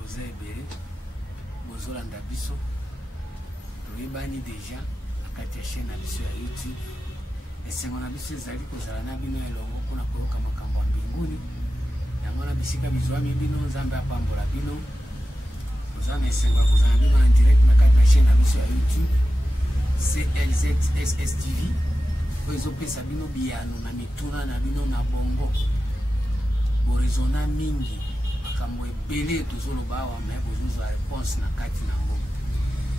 boza ebele bozolanda biso toyebani deja na kati ya chaîne na biso ya YouTube. Esengo na biso ezali kozala na bino elongo mpona koyoka makambo ya mbinguni. Yango na bisika bizwami bino Nzambe apambola bino. Toza na esengo ya kozala bino en direct na kati ya chaîne na biso ya YouTube CLZSS TV oyo ezopesa bino biyano na mituna na bino na bongo borizona mingi makambo ebele tozoloba awa me bozozwa réponse na kati nango.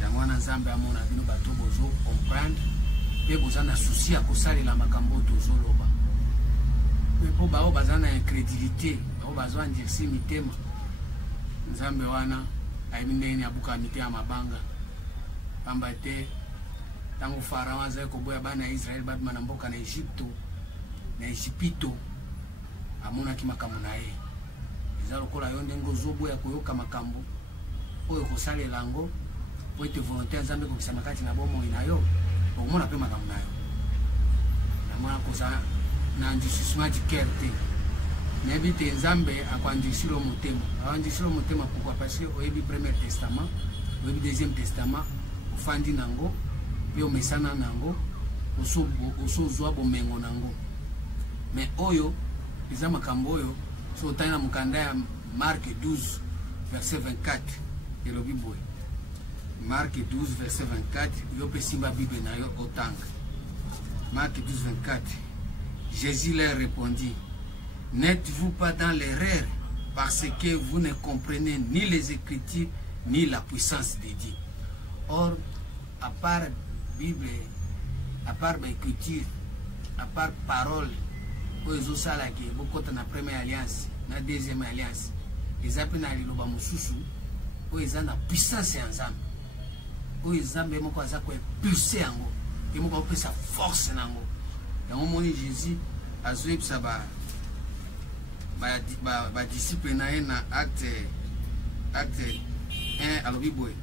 Yango wana Nzambe amona bino bato bozo comprendre pe boza na souci ya kosalela makambo tozoloba pe po bao baza na incrédulité bao bazwa ndisi mitema. Nzambe wana ayebi ndenge abuka mitema mabanga pamba te tango Farao azali koboya bana ya Israel babima na mboka na Egypto amonaki makambo na ye eza lokola yo ndenge ozoboya koyoka makambo oyo kosalela yango po ete volonté ya Nzambe kokisa na kati na bomoi na yo okomona mpe makambo na yo namona kozala na endurcissement du cœur te nayebi te Nzambe akoendurcir motema akoendurcir motema pourquoi parce que oyebi premier testament oyebi deuxième testament ofandi nango pe omesana nango osozwa bomengo nango mais oyo eza makambo oyo so otali na mokanda ya Marc 12 verset 24 elobi boye. Marc 12 verset 24 yo pe simba bible na yo otanga. Marc 12 24 Jésus leur répondit: n'êtes-vous pas dans l'erreur parce que vous ne comprenez ni les Écritures ni la puissance de Dieu. Or à part Bible, à part Écriture, à part parole oyo sala ke bokota na première alliance na deuxième alliance ezape na liloba mususu oyo eza na puissance ya Nzambe oyo Nzambe moko aza ko impulser yango ke moko opesa force nango. Yango moni Jésus azoyebisa ba disciple na ye na acte 1 alobi boye.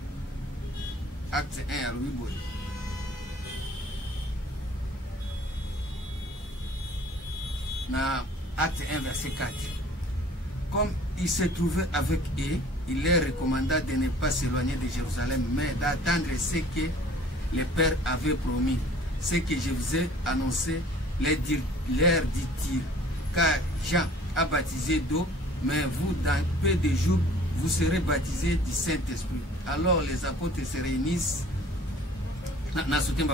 Acte 1 alobi boye. Na acte 1 verset 4. Comme il se trouvait avec eux, il leur recommanda de ne pas s'éloigner de Jérusalem, mais d'attendre ce que le Père avait promis. Ce que je vous ai annoncé, leur dit-il, car Jean a baptisé d'eau, mais vous, dans peu de jours, vous serez baptisés du Saint-Esprit. Alors les apôtres se réunissent. Verset 8.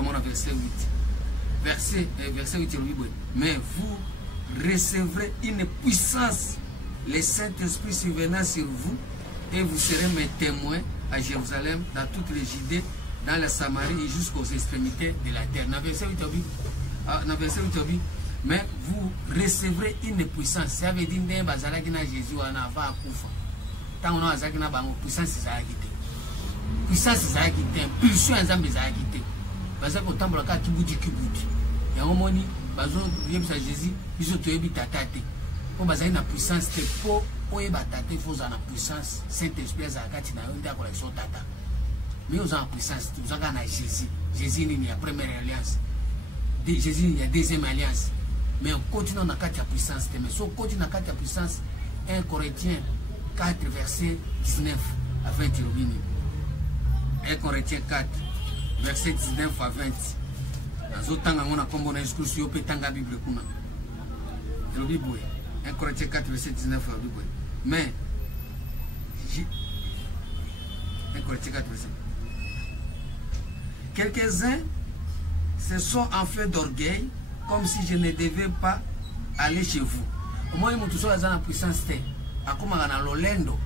Verset 8, mais vous recevrez une puissance, le Saint-Esprit survenant sur vous, et vous serez mes témoins à Jérusalem, dans toutes les Judées, dans la Samarie et jusqu'aux extrémités de la terre. Dans verset 8, mais vous recevrez une puissance. Ça veut dire que Jésus va akufa. Tant on a puissance, puissance, impulsion, parce que temps la kibudi. Yangomoni bazo yebisa Jésus biso toyebi tatate po bazali na puissance te po oyeba tate foza na puissance Saint-Esprit za kati na yo ndako la so tata mais aux en puissance tu zaka na Jésus ni ya première alliance Jésus ni ya deuxième alliance mais on continue na kati ya puissance te mais so continue na kati ya puissance 1 Corinthiens 4 verset 19 à 20 robini 1 Corinthiens 4 verset 19 à 20. Azotanga ngona kombo na Yesu Kristo yo petanga Bible kuna. Elobi boye. 1 Corinthiens 4 verset 19 elobi boye. Mais 1 Corinthiens 4 verset. Quelques-uns se sont enflés d'orgueil comme si je ne devais pas aller chez vous. Moi mutu so azana puissance te. Akoma na lolendo.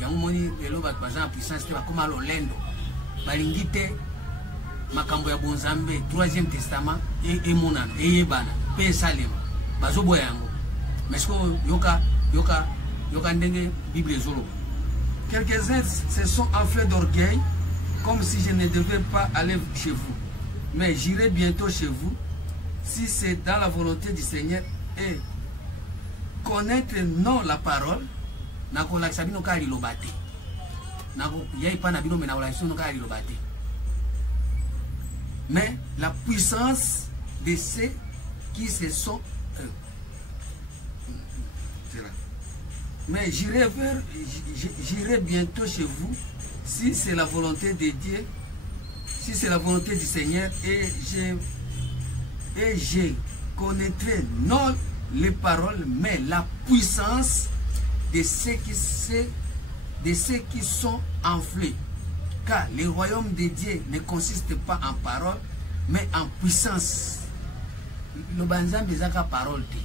Yango moni lelo bazana puissance te bakoma lolendo. Balingite makambo ya bonzambe troisième testament et monana et yebana pe salema bazo boya yango mais ko yoka ndenge Bible zolo. Quelques-uns se sont enflés d'orgueil comme si je ne devais pas aller chez vous, mais j'irai bientôt chez vous si c'est dans la volonté du Seigneur, et connaître non la parole nako la sabino ka lilobate nako yai pana bino mena wala sino ka lilobate. Mais la puissance de ceux qui se sont Mais j'irai bientôt chez vous, si c'est la volonté de Dieu, si c'est la volonté du Seigneur, et je connaîtrai non les paroles, mais la puissance de ceux qui sont enflés. Car le royaume de Dieu ne consiste pas en paroles, mais en puissance. Le banzambe ezaka parole te.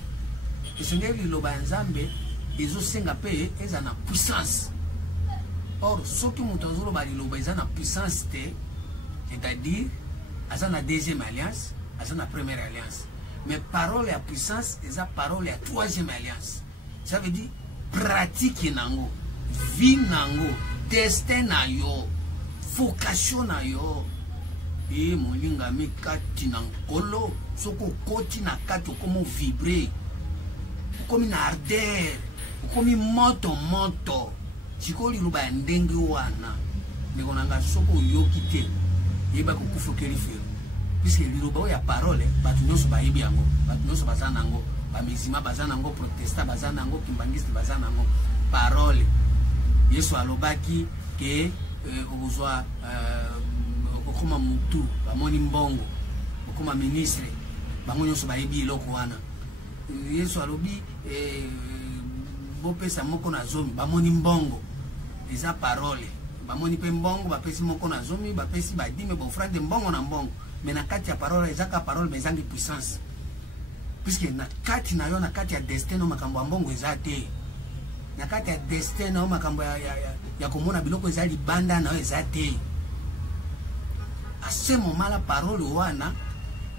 Esengeli le banzambe ezosenga pe eza na puissance. Or soki mutu azoloba liloba eza na puissance te, c'est-à-dire aza na deuxième alliance, aza na première alliance. Mais parole ya puissance eza parole ya troisième alliance. Ça veut dire pratique nango, vie nango, destin na yo, vocation na yo. Et mon linga mi kati na nkolo, soko koti na kati okomo vibrer, okomi na ardeur, okomi moto. Chiko liloba ya ndenge wana, ndeko nanga soko yoki te, yeba kokufokeli fero. Puisque liloba ya parole, batu nyonso bayebi yango, batu nyonso baza nango, bamizima baza nango, protesta baza nango, kimbangiste baza nango, parole. Yesu alobaki ke okozwa okoma mutu, bamoni mbongo, okoma ministre, bango nyonso bayebi eloko wana. Yesu alobi bopesa moko na zomi, bamoni mbongo, eza parole. Bamoni pe mbongo, bapesi moko na zomi, bapesi badime, bofrande mbongo na mbongo. Mais na kati ya parole, ezaka parole, mais ezangi puissance. Puisque na kati na yo, na kati ya destin no makambo ya mbongo eza te. Na kati ya destin no makambo ya komona biloko eza libanda na yo eza te. À ce moment la parole wana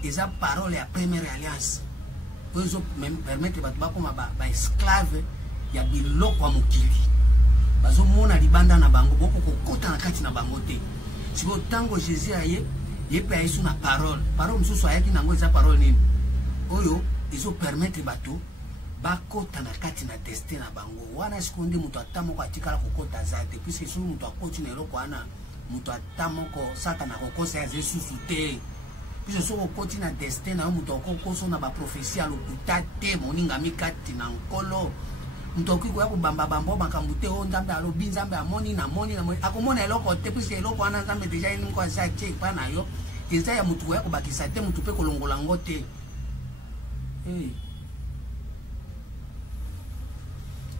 eza parole ya première alliance. Ozo même permettre batu bakoma ba esclave ya biloko ya mokili. Bazo mona libanda na bango boko kokota na kati na bango te. Siko tango Jésus aye yepe ayesu na parole. Parole msusu ayaki nango eza parole nini? Oyo izo permettre batu bakota na kati na destin na bango. Wana sikonde mutu atamoko atikala kokota zate. Puisque sou mutu akoti na eloko wana mutu atamoko satana kokosa ya zesusu te. Puisque sou kokoti na destin na mutu akokoso na ba prophétie alokuta te moninga mikati na nkolo. Mutu okiko ya kubamba bambo makambu te o nzambe alobi nzambe amoni na moni akomona eloko te puisque eloko wana nzambe deja ili mko asa che pa na yo. Eza ya mutu ya kubakisa te mutu pe kolongola ngo te.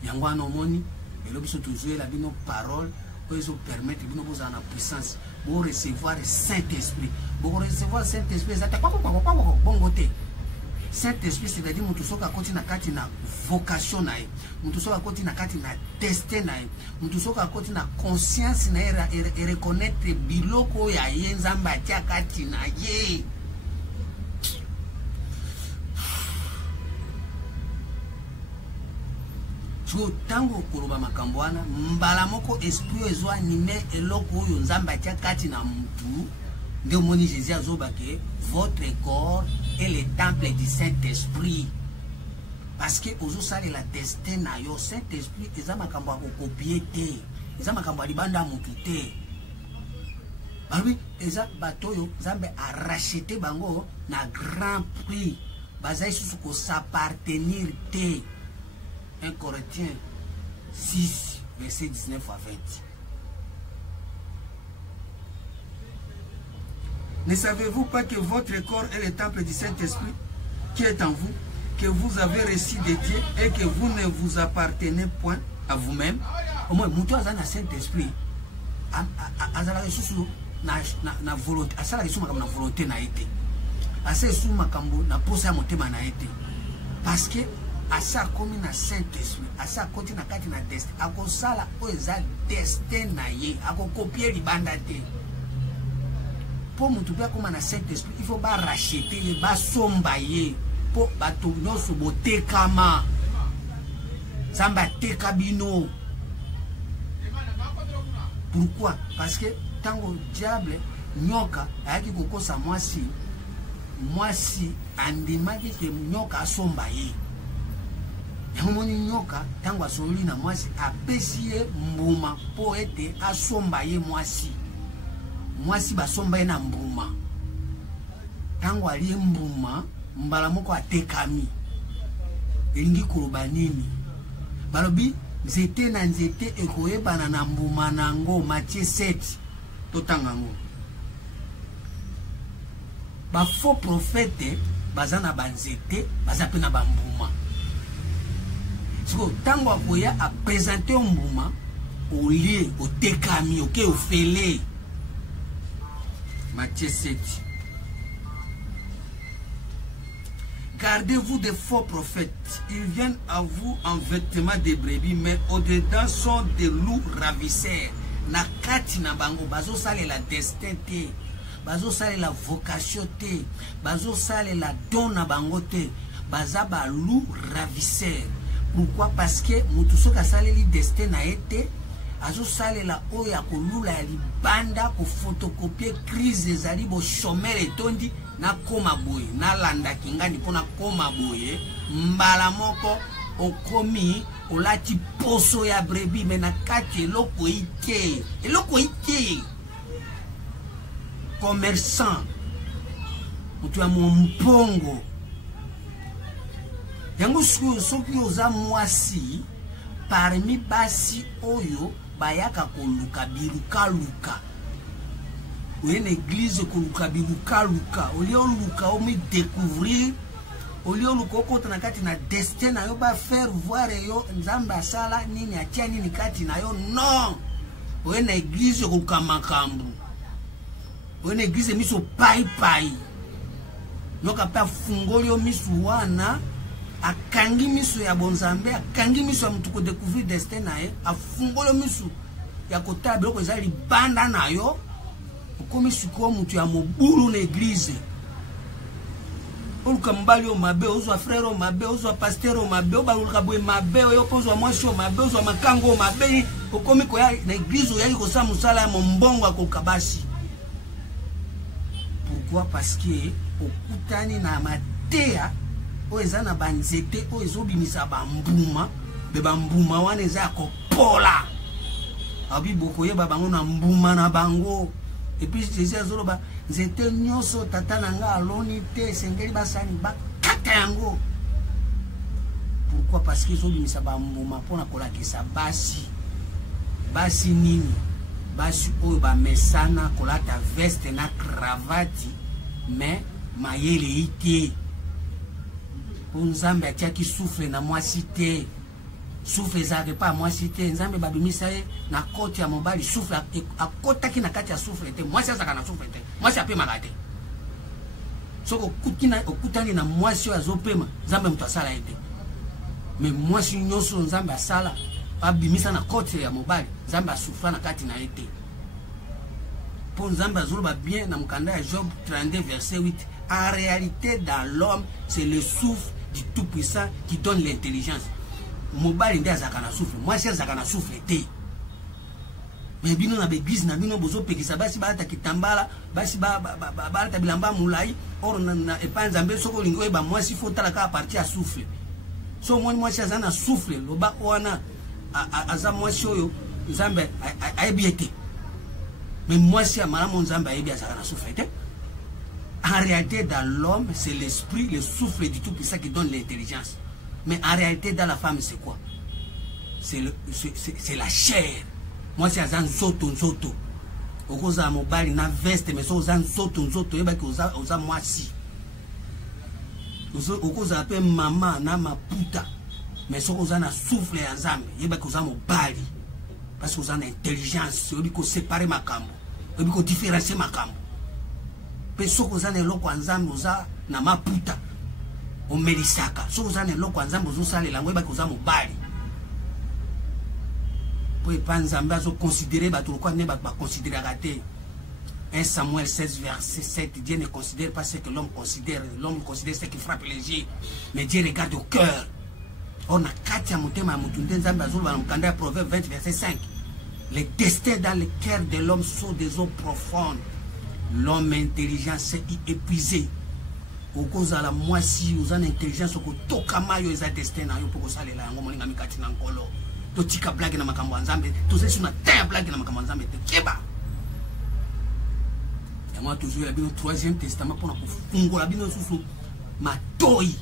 Yango ano moni elobi so tozwe la bino parole pour permettre bino boza na puissance pour recevoir Saint-Esprit. Pour recevoir Saint-Esprit ça ta bongo te. Saint-Esprit c'est-à-dire mutu soka koti na kati na vocation na ye, mutu soka koti na kati na destin na ye, mutu soka koti na conscience na ye et reconnaître biloko ya ye nzambe atia kati na ye. So tango koloba makambo wana mbala moko esprit ezo animé eloko oyo nzambe atia kati na mutu. Nde moni Jésus azobake votre corps est le temple du Saint-Esprit. Parce que ozo sale la destin na yo Saint-Esprit eza makambo ya kokopier te. Eza makambo ya libanda mutu te. Babi eza batoyo nzambe a racheté bango na grand prix. Bazai susu ko s'appartenir te. 1 Corinthiens 6, verset 19 à 20. Ne savez-vous pas que votre corps est le temple du Saint-Esprit qui est en vous, que vous avez reçu de Dieu et que vous ne vous appartenez point à vous-même? Au moins, mutu aza na Saint-Esprit, azala susu na volonté, asala susu makambo na volonté na ete. Asa susu makambo na posa ya motema na ete. Parce que asa komi na Saint-Esprit, asa koti na kati na destin, akosala o eza destin na ye, akokopier libanda te. Pour mutu bia koma na Saint-Esprit, il faut ba racheter ye, ba somba ye, po bato nyonso botekama. Zamba teka bino. Pourquoi? Parce que tango diable nyoka ayaki kokosa mwasi andimaki ke nyoka asomba ye. Yamoni nyoka tango asoli na mwasi apesi ye mbuma po ete asomba ye mwasi. Mwasi basomba ye na mbuma. Tango ali mbuma mbala moko atekami. Elingi koloba nini? Balobi nzete na nzete ekoyebana na mbuma nango. Matthieu 7 totangango. Ba faux prophète baza na banzete baza pe na bambuma. Siko tango akoya a présenter mbuma au lieu au tekami ok au félé. Matthieu 7. Gardez-vous des faux prophètes. Ils viennent à vous en vêtements de brebis, mais au-dedans sont des loups ravisseurs. Nakati na bango bazo sale la destin te, bazo sale la vocation te, bazo sale la don na bango te, baza ba loup ravisseurs. Pourquoi? Parce que mutuso ka sale li destin na ete, azo sale la oya ko lula ya libanda ko photocopier crise ezali bo chômeur etondi na koma boye na landa kingani pona koma boye mbala moko okomi olati poso ya brebi mena kati eloko ite commerçant mutu ya mpongo yango soki oza mwasi parmi basi oyo bayaka koluka biluka ou une église koluka biluka au lieu luka o mi découvrir au lieu luka okota na kati na destin na yo ba faire voir yo nzambe asala nini atia nini kati na yo non ou une église koluka makambu ou une église miso pai noka pa fungolio misu wana akangi miso ya bonzambe akangi miso ya mutu ko découvrir destin na ye afungolio miso ya kota biloko ezali banda na yo. Comme si comme tu as mon boulot l'église. Oluka mbali o mabe, ozwa frère o mabe, ozwa pasteur o mabe, obaluka boye mabe, oyopozwa mwasi o mabe, ozwa makango o mabe, okomi ko ya na église oyali ko sa musala ya mbongo akoka basi. Pourquoi? Parce que okutani na matea o ezana banzete o ezobimisa bambuma, be bambuma wana eza ko pola. Abi bokoye babango na mbuma na bango. Et puis Jésus azoloba nzete nyoso tata nanga aloni te sengeli basani bakata yango. Pourquoi? Parce qu'ils ont mis ça bambuma pona kolakisa basi nini basi oyo ba mesana kolata veste na cravate mais mayele ite ponzambe atiaki souffle na mwasi te. Souffle ezake pa mwasi te nzambe babimisa ye na koti ya mobali souffle akotaki na kati ya souffle te mwasi azaka na souffle te mwasi apemaka te soko okutani na mwasi oyo azopema nzambe mutu asala ye te mais mwasi nyonso nzambe asala babimisa na koti ya mobali nzambe asouffla na kati na ye te po nzambe azoloba bien na mokanda ya Job 32 verset 8. En réalité dans l'homme c'est le souffle du Tout-Puissant qui donne l'intelligence. Mobali nde azaka na souffle mwasi azaka na souffle te mais bino na l'église na bino bozo pekisa basi ba ta kitambala basi ba ta bilamba mulai or na epanza mbe soko lingo e ba mwasi fotala ka partir à souffle so mwasi azana souffle loba wana aza mwasi oyo nzambe ayebiete mais mwasi amala mon nzambe ayebi azaka na souffle te. En réalité dans l'homme c'est l'esprit, le souffle du Tout-Puissant qui donne l'intelligence. Mais en réalité, dans la femme, c'est quoi? C'est la chair. Moi, c'est un zoto. Okoza mobali na veste, mais c'est un zoto. Yeba ki oza mwasi. Okoza ape mama na maputa, mais c'est oza na souffle ya nzambe. Yeba ki oza mobali. Parce que oza na intelligence. Yobi ko séparer makambo. Yobi ko différencier makambo. Pe soko oza na eloko nzambe oza na maputa. O melisaka so uzane loko nzambe uzosale lango ba koza mobali po epanzambe azo considérer ba tuloko ne ba considérer raté. 1 Samuel 16 verset 7. Dieu ne considère pas ce que l'homme considère ce qui frappe les yeux, mais Dieu regarde au cœur. On a katia motema mutunde nzambe azoloba na mokanda Proverbe 20 verset 5. Les destins dans le cœur de l'homme sont des eaux profondes. L'homme intelligent s'est épuisé. Okoza la mwasi uzana intelligence okotoka mayo eza destin na yo poko salela yango molinga mikati na nkolo to tika blague na makambo nzambe to sesi na ta blague na makambo nzambe te keba ya moi toujours la bino 3e testament pona kufungola bino susu matoi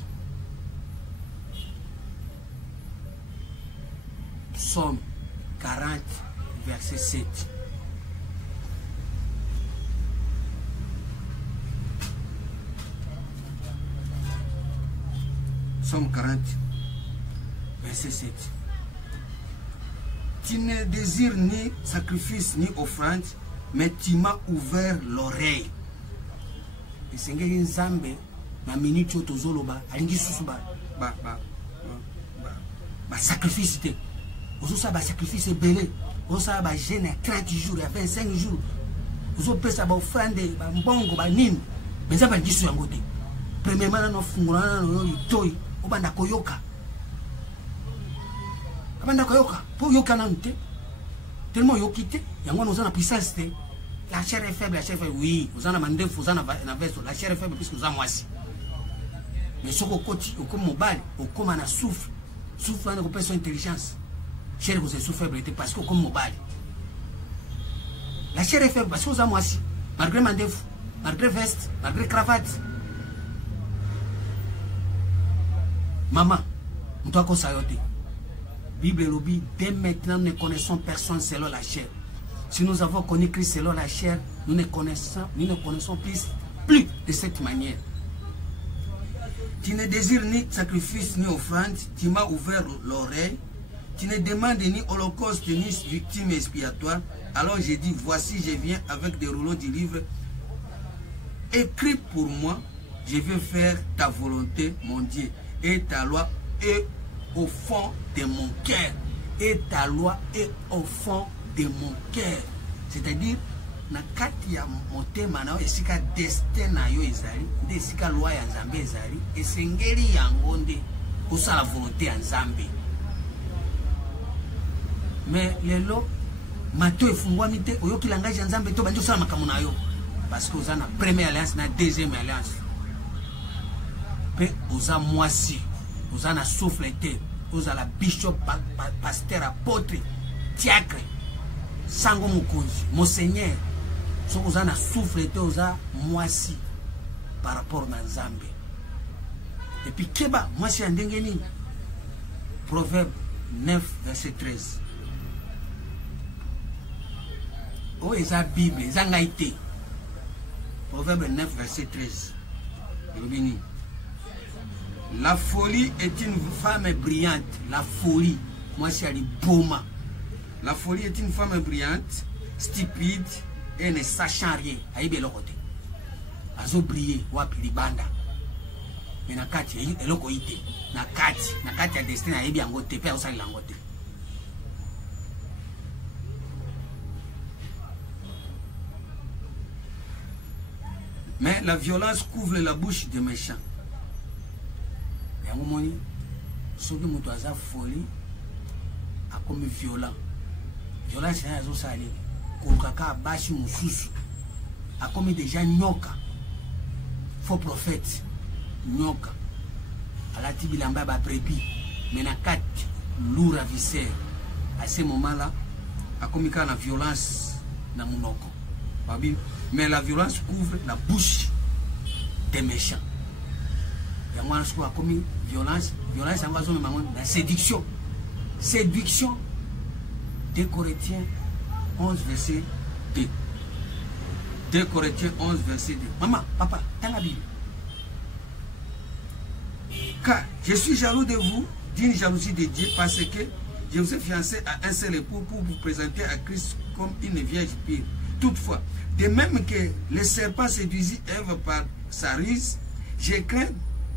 Psaume 40, verset 7. Psaume 40, verset 7. Tu ne désires ni sacrifice ni offrande, mais tu m'as ouvert l'oreille. Et c'est que Nzambe, ma minute tozoloba, alingi susu ba sacrifice te. Ozo sa ba sacrifice belé, ozo sa ba jeûne 30 jours, 25 jours. Ozo pesa ba offrande, ba mbongo ba nini. Benza ba ngisu yango te. Premièrement no fungula no yitoi, obanda koyoka. Abanda koyoka, po yoka na nte. Tellement yokite, yango nous en puissance te. La chair est faible, oui. Vous en avez mandé, vous en avez vaisseau. La chair est faible puisque vous en moisi. Mais ce qu'on côté, au comme mobile, au comme on a souffle, souffle on a son intelligence. Chair vous êtes faible parce que comme mobile. La chair est faible parce que vous en moisi. Malgré mandef, malgré veste, malgré cravate. Maman, nous doit qu'on s'arrêter. Bible et lobby, dès maintenant, nous ne connaissons personne selon la chair. Si nous avons connu Christ selon la chair, nous ne connaissons plus de cette manière. Tu ne désires ni sacrifice ni offrande, tu m'as ouvert l'oreille. Tu ne demandes ni holocauste ni victime expiatoire. Alors j'ai dit, voici, je viens avec des rouleaux du livre. Écris pour moi, je vais faire ta volonté, mon Dieu, et ta loi est au fond de mon cœur. Et ta loi est au fond de mon cœur. C'est-à-dire, na kati ya motema na esika destin na yo ezali, nde esika loi ya Nzambe ezali, esengeli yango nde kosala volonté ya Nzambe. Mais lelo mato efungwami te oyoki langage ya Nzambe to bandi osala makambo na yo parce que oza na première alliance na deuxième alliance. Pe oza mwasi, oza na souffle te, oza la bishop, pasteur, apôtre, diacre, sango mokonzi, monseigneur. So oza na souffle te, oza mwasi par rapport na Nzambe. Et puis keba mwasi ya ndenge nini? Proverbe 9 verset 13. Oh eza Bible, eza ngai te. Proverbe 9 verset 13. La folie est une femme brillante. La folie, moi c'est Boma. La folie est une femme brillante, stupide et ne sachant rien. Aïe bien l'autre. Azo briller, wapi libanda. Mais na kati, eloko ite. Na kati ya destin aïe bien ngote, pe osali langote. Mais la violence couvre la bouche des méchants. Moni, ceux qui ont fait folie, a comme violent. Violent, c'est un salé. Kokaka, bashi, moussous, a comme déjà nyoka. Faux prophète, nyoka. À la tibilamba, ba prépi, mais na kat, lourd à visser. À ce moment-là, a comme la violence na monoko. Mais la violence couvre la bouche des méchants. Il y a un commis violence, la séduction. Séduction. 2 Corinthiens 11 verset 2. 2 Corinthiens 11 verset 2. Maman, papa, t'as la Bible. Car je suis jaloux de vous, d'une jalousie de Dieu, parce que je vous ai fiancé à un seul époux pour vous présenter à Christ comme une vierge pure. Toutefois, de même que le serpent séduisit Ève par sa ruse, je crains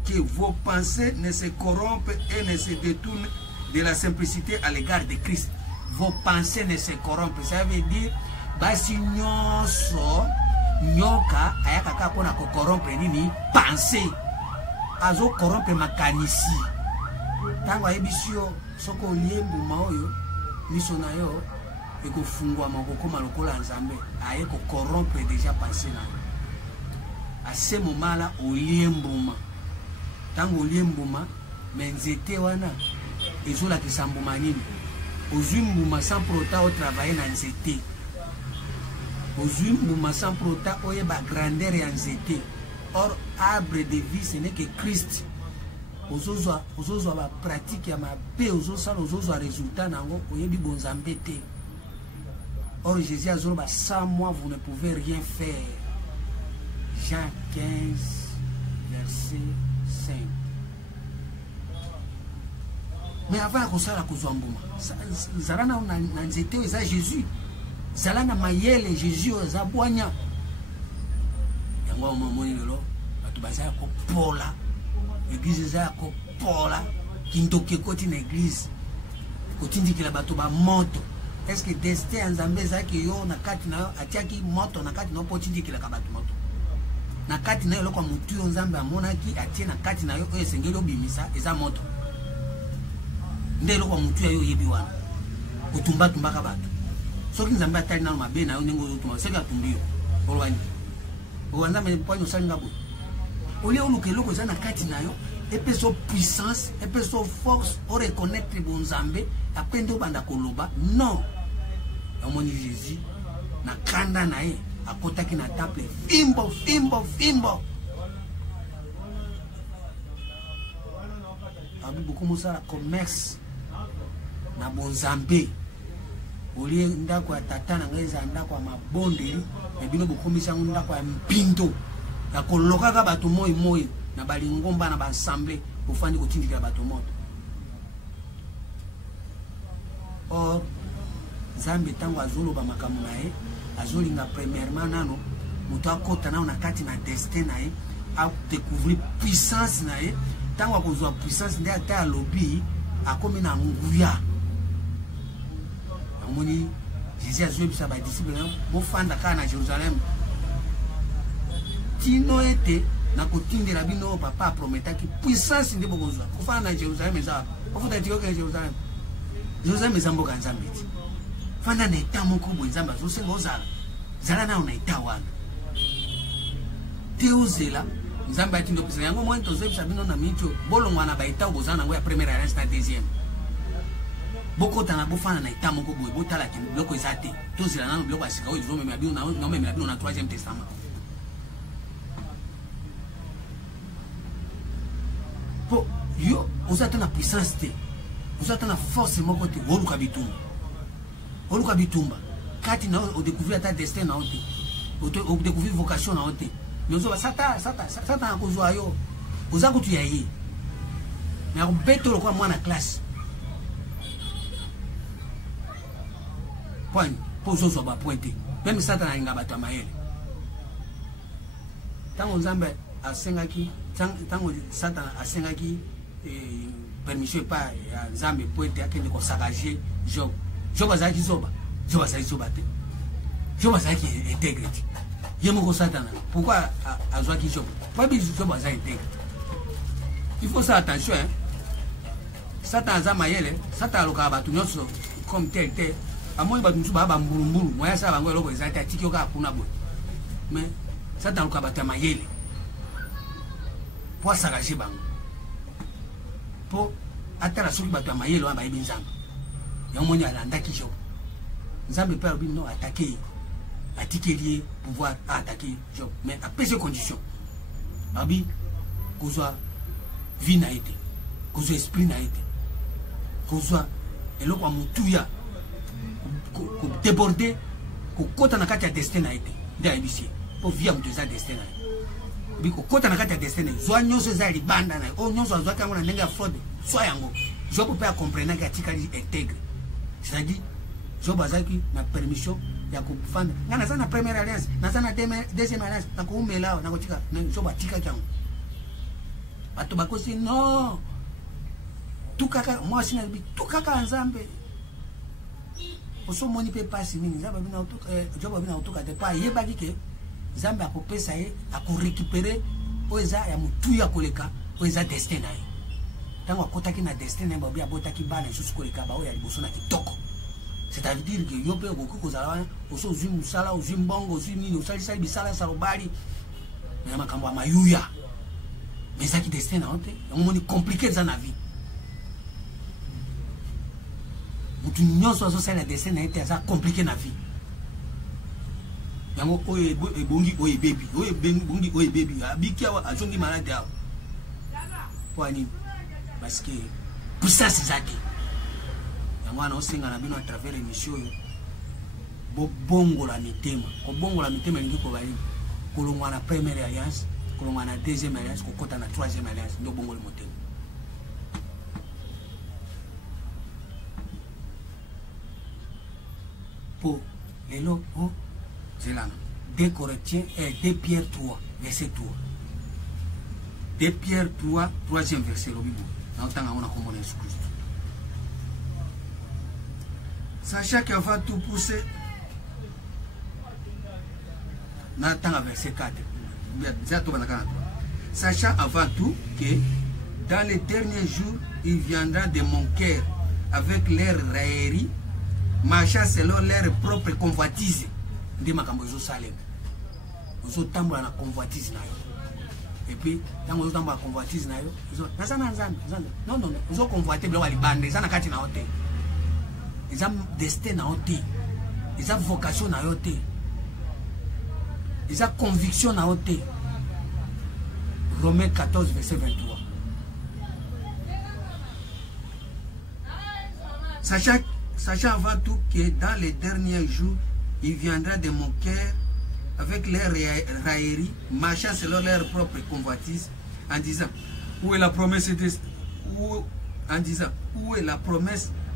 que vos pensées ne se corrompent et ne se détournent de la simplicité à l'égard de Christ. Vos pensées ne se corrompent. Ça veut dire, basi nyonso, nyoka, ayakaka pona ko corrompre nini, pensée. Azo corrompre makanisi. Tango ayebisio, soko liembu maoyo, miso na yo, eko fungwa makokoma lokola Nzambe, aye ko corrompre déjà pensée na. À ce moment-là, au liembuma. Tango liembuma, menzete wana, ezola kisambuma nini. Ozumbuma sans prota au travail na nzete. Ozumbuma sans prota oye ba grandeur ya nzete. Or, arbre de vie, ce n'est que Christ. ozozwa ba pratique ya mabe ozosala ozozwa résultat nango oyebi bonzambe te. Or Jésus a dit, sans moi vous ne pouvez rien faire. Jean 15 verset 5. Mais avant que ça la kozwambuma zalana na nzete eza Jésus zalana mayele Jésus eza bwanya yango momoni lelo batu bazaya ko pola église eza ko pola kindoke koti na église kotindikila batu ba moto. Est-ce que destin nzambe zaki yo na kati na atiaki moto na kati na potindikila ka batu moto na kati na yo kwa mutu yo nzambe amonaki atie na kati na yo oyo esengeli obimisa eza moto ndelo kwa mutu ya yo yebi wana utumba tumbaka batu soki nzambe atali na mabe na yo nengo utuma seka tumbio olwani owanza me poyo salinga bo oli oluke loko za na kati na yo epeso puissance epeso force o reconnaître bon nzambe apende obanda koloba non omoni Jésus na kanda na ye akotaki na temple fimbo fimbo fimbo abi beaucoup mosala commerce na bonzambe olie ndako ya tata na ngai za ndako ya mabondeli ebino bokomisa ndako ya mpindo ya kolokaka bato moi moi na balingomba na baassemblée ofandi kotindikila bato moto. Or Nzambe tango azoloba makambo na ye azolinga premièrement nano moto akota nao na kati na destin na ye a découvrir puissance na ye tango akozwa puissance nde ata alobi akomi na nguya. Amoni Jésus azwi bisa ba disciple na bofanda ka na Jérusalem tino ete na kotindela bino papa prometaki puissance nde bokozwa kofanda na Jérusalem eza ofuta tiko ke Jérusalem Jérusalem eza mboka Nzambe ti fanda na eta moko bo Nzambe azosenga ozala zala na ona eta wana te ozela Nzambe atindo pisa yango mwa tozebisa bino na micho bolongwa na ba eta obozana nango ya première alliance na deuxième bokota na bofana na eta moko boye botala ki biloko eza te tozela nano biloko ya sika oyo ezomemela bino naomemela bino na 3e testament. Po yo ozata na puissance te ozata na force moko te oluka bitumba kati na o découvrir ta destin na ote o découvrir vocation na ote nozo sata akozwa yo oza kutu ya ye na beto lokwa mwana classe point pozozo ba pointer même sata na inga bato mayele tango Nzambe asengaki tango sata asengaki permission pa ya Nzambe pointer akende ko sagager Job azaki zoba te Job azaki intégrité yemoko Satan pourquoi azwaki Job pas bi Job azaki intégrité. Il faut faire attention hein. Satan azamayele Satan aloka batu nyonso comme tel amoni batu nsuba ba mburu moya sa bango eloko ezati atiki oka kuna bo mais Satan aloka batu mayele po sagager bango po atala soki batu mayele wana bayebi Nzambe yamoni alandaki Job Nzambe pe alobi non attaquer atikelie pouvoir attaquer Job mais à ces conditions abi kozwa vie na été kozwa esprit na été kozwa eloko ya mutuya ko déborder ko kota na kati ya destin na été nde ayebisi po vie ya mutu eza destin na ye bi ko kota na kati ya destin na ye zwa nyonso eza libanda na ye oyo nyonso azwaki yango na ndenge ya fraude swa yango Job pe akomprenaki atikali intègre. C'est-à-dire, Job azaki na permission ya kufanda. Ngana sana première alliance, na sana deuxième alliance, na kuumela na kotika, na Job atika kyango. Bato bakosi non. Tukaka moi sina bi tukaka Nzambe. Oso moni pe pasi mingi Nzambe bina utuka Job bina utuka te pa yebaki ke Nzambe akopesa ye akorécupérer oza ya mutu ya koleka oza destin na ye. Tango akotaki na destin na babi abotaki bana isusu koleka ba oya liboso na kitoko. C'est-à-dire que yo pe beaucoup kozala oso zwi musala ozwi mbongo ozwi nini osalisa bisala salobali na makambo ya mayuya. Mais ça qui destin na onte on moni compliqué za na vie. Mutu nyonso azosala destin na ete za compliqué na vie. Yango oye bongi oye baby abiki awa azongi malade awa. Poani parce que puissance ezaki yango ana osenga na bino à travers émission yo bo bongola mitema ko bongola mitema lingi ko bali kolongwa na première alliance kolongwa na deuxième alliance ko kota na troisième alliance ndo bongola motema pour les lots oh c'est là 2 Corinthiens et 2 Pierre 3 verset 3 2 Pierre 3 troisième verset le Bible na otanga on a comme Jésus Christ sachant qu'il va tout pousser na tanga verset 4 sachant avant tout que dans les derniers jours il viendra de mon cœur avec leur raillerie marchant selon leur propre convoitise ndi makambo zo salem zo tambola na convoitise na yo et puis tango zo tambola convoitise na yo zo nasana nzambe non non zo convoiter blo wali bande za na kati na hotel ils ont destin na hotel ils ont vocation na hotel ils ont conviction na hotel Romains 14 verset 23 sachant avant tout que dans les derniers jours, il viendra de mon cœur avec leurs railleries, marchant selon leur propre convoitise, en disant, où est la promesse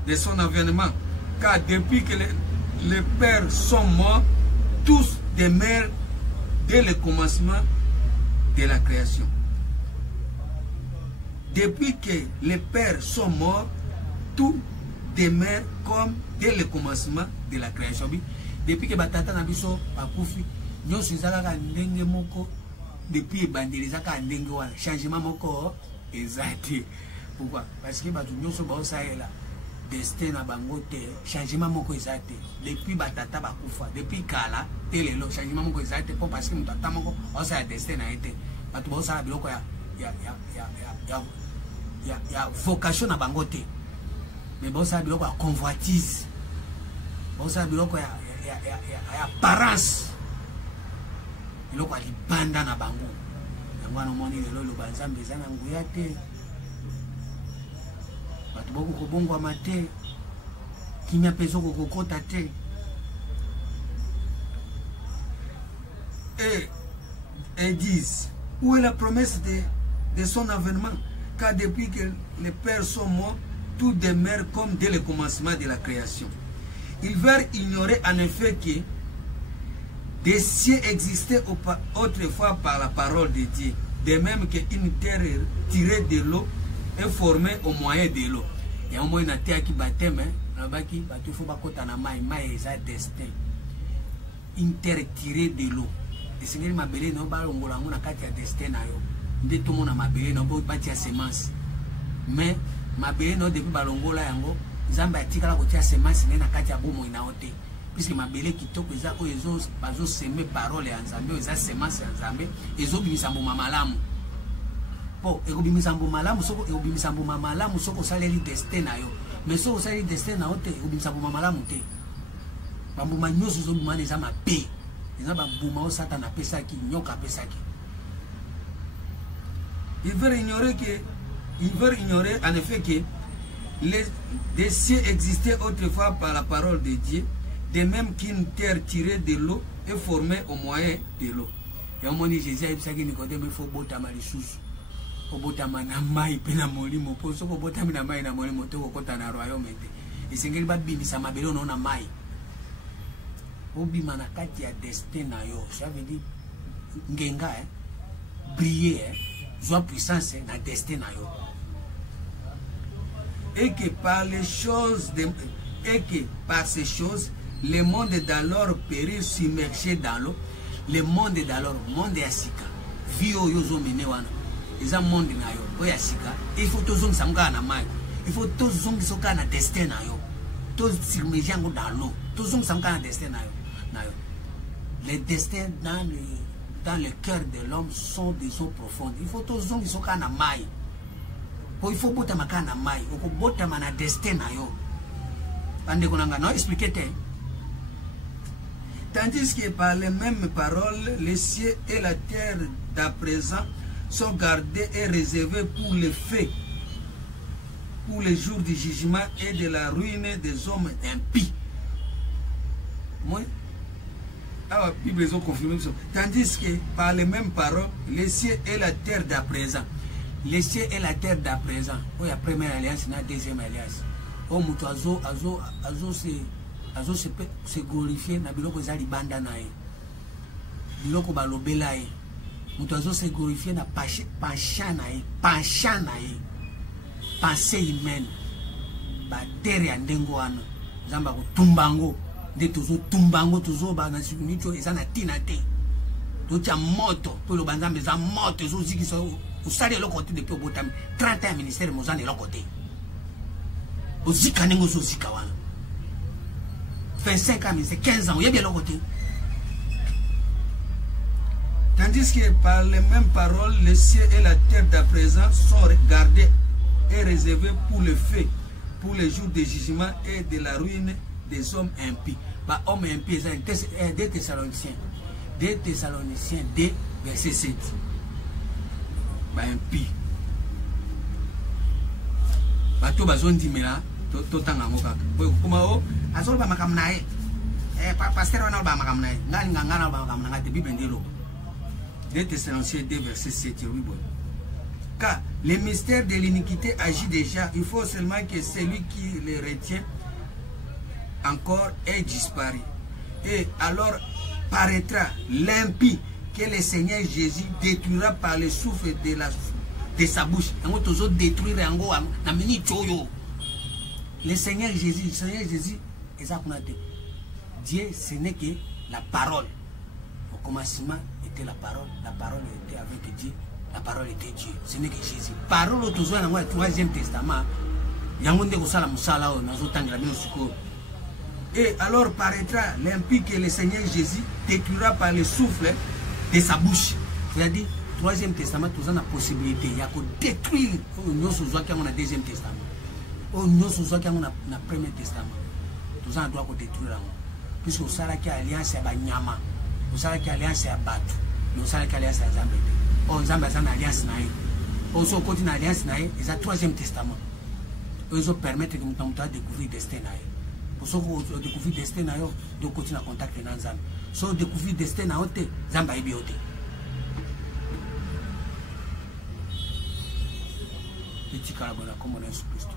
de son avènement? Car depuis que les pères sont morts, tous demeurent dès le commencement de la création. Depuis que les pères sont morts, tout demeure comme dès le commencement de la création. Depuis que batata na biso bakufi nyonso ezalaka ndenge moko depuis ebandelizaka ndenge wana changement moko ezate. Pourquoi? Parce que batu nyonso baosalela destin na bango te changement moko ezate depuis batata bakufa depuis kala te lelo changement moko ezate po parce que mutata moko osala destin na ete batu baosala biloko ya vocation na bango te. Mais bon ça biloko ya convoitise bon ça biloko ya apparence biloko ya libanda na bango yango ana moni lelo lo banzambe eza na nguya te batu boko kobongwama te kimia mpe kokokota te et disent où est la promesse de son avènement, car depuis que les pères sont morts tout demeure comme dès le commencement de la création. Ils veulent ignorer en effet que des cieux existaient autrefois par la parole de Dieu, de même qu'une terre tirée de l'eau est formée au moyen de l'eau. Et au moins, il y a qui baptême, il faut pas na mai destin. Une terre tirée de l'eau. Et c'est que ma belle no ba longola ngona kati ya destin na yo. Nde tout monde ma belle no ba tia semence. Mais ma belle no depuis balongola yango nzambe atikala kotia semence na kati ya bomo ina ote puisque ma belle kitoko eza ko ezo bazo semer parole ya nzambe eza semence ya nzambe ezo bimisa mboma malamu po eko bimisa mboma malamu soko eko bimisa mboma malamu soko saleli destin na yo mais soko saleli destin na ote eko bimisa mboma malamu te bamboma nyoso zo bimana eza mabe eza bamboma o satana pesaki nyoka pesaki. Ils veulent ignorer en effet que des cieux existaient autrefois par la parole de Dieu, de même qu'une terre tirée de l'eau est formée au moyen de l'eau. Et on dit Jésus a dit Nicodème, il faut botama les sous. Faut botama na mai pena molimo, pour ce que botama na mai na molimo te kokota na royaume te. Et c'est ngeli ba bimisa mabelo no na mai. Obima na kati ya destin na yo, ça veut dire ngenga briller joie puissance na destin na yo. Et que par ces choses, le monde d'alors périt submergé dans l'eau. Le monde d'alors, monde yasika. Vio yozo mene wana. Eza monde na yo, o yasika. Il faut tous zong samga na mai. Il faut tous zong soka na destin na yo. Tous submergés dans l'eau. Tous zong samga na destin na yo. Les destins dans le cœur de l'homme sont des eaux profondes. Il faut tous zong soka na mai. Il faut botter ma canne à maille, il faut botter ma destin à yo. Tandis qu'on a expliqué. Tandis que par les mêmes paroles, les cieux et la terre d'à présent sont gardés et réservés pour le fait pour les jours du jugement et de la ruine des hommes impies. Moi, la Bible est confirmée. Tandis que par les mêmes paroles, les cieux et la terre d'à présent, les cieux et la terre d'à présent, il y a première alliance, il y a deuxième alliance. Oh, mutu azo se glorifier na biloko ezali banda na ye. Biloko balobela ye. Mutu azo se glorifier na penchant na ye, pensée humaine. Ba terre ya ndengo wana. Zamba ko tumbango, de tozo tumbango tozo ba na sikunicho ezana tina te. Tocha moto, to lo banzambe za moto zo ziki so usali lo côté depuis obotami 30 ans ministère mozane lo côté. Ozika nengo zo zika wana. 25 ans, c'est 15 ans, il y a bien le côté. Tandis que par les mêmes paroles, les cieux et la terre d'à présent sont gardés et réservés pour le feu, pour les jours de jugement et de la ruine des hommes impies. Bah, hommes impies, c'est 2 Thessaloniciens. 2 Thessaloniciens 2, verset 7. Bah, impies. Bah, tout bazon dit, mais là, totanga ngoka kuma o azol ba makam nae pasteur wana ba makam nae ngana ba makam ngate bible ndelo 2 Thessaloniciens 2 verset 7 oui bon. Car le mystère de l'iniquité agit déjà, il faut seulement que celui qui le retient encore ait disparu, et alors paraîtra l'impie que le Seigneur Jésus détruira par le souffle de sa bouche. Ngo tozo détruire ngo na mini choyo. Le Seigneur Jésus, Dieu, ce n'est que la parole. Au commencement était la parole était avec Dieu, la parole était Dieu. Ce n'est que Jésus. Parole au Troisième Testament. Et alors paraîtra l'impie que le Seigneur Jésus détruira par le souffle de sa bouche. C'est-à-dire, Troisième Testament, tu as la possibilité. Il y a que détruire le Deuxième Testament. Oh, nous sommes na Premier Testament. Nous avons détruire. Puisque nous avons alliance à Banyama, nous avons alliance à Batu, nous avons alliance à Zambé. Oh, nous avons alliance naïe. Oh, si on continue alliance naïe, c'est le Troisième Testament. Ils ont permis que nous découvrir le destin naïe. Pour ceux qui ont découvert le destin naïe, de continuer à contacter dans Zambé. Si on découvre le destin naïe, Zambé est bioté. Petit carabona comme on est sous Christ.